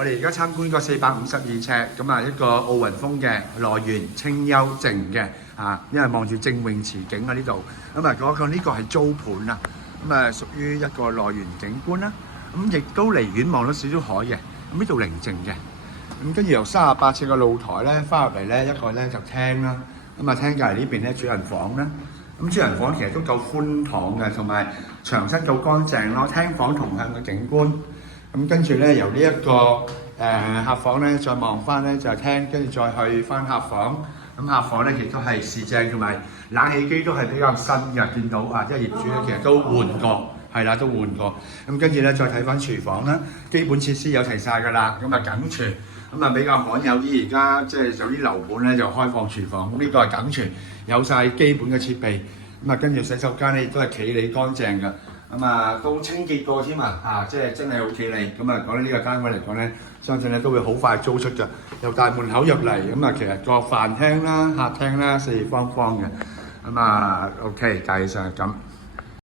我哋而家參觀個452尺咁啊，一個奧運風嘅內園清幽靜嘅因為望住正泳池景啊呢度。咁啊，嗰個呢個係租盤啊，咁啊屬於一個內園景觀啦。咁亦都離遠望到少少海嘅，咁呢度寧靜嘅。咁跟住由38尺嘅露台咧，翻入嚟咧一個咧就廳啦。咁啊廳隔離呢邊咧主人房啦。咁主人房其實都夠寬敞嘅，同埋牆身夠乾淨咯。廳房同向嘅景觀。咁跟住咧，由呢一個客房咧，再望翻咧就係廳，跟住再去翻客房。咁客房咧亦都係市正，同埋冷氣機都係比較新嘅，見到即係業主咧其實都換過，係啦，都換過。咁跟住咧再睇翻廚房啦，基本設施有齊晒㗎啦。咁啊梗廚，咁啊比較罕有啲，而家即係有啲樓盤咧就開放廚房，咁呢個係梗廚，有晒基本嘅設備。咁啊跟住洗手間咧亦都係企理乾淨㗎。咁啊都清潔過添即係真係好企理。咁啊講緊呢個單位嚟講咧，相信咧都會好快租出㗎。由大門口入嚟，咁啊其實個飯廳啦、客廳啦，四方方嘅。咁啊 OK，大致上係咁。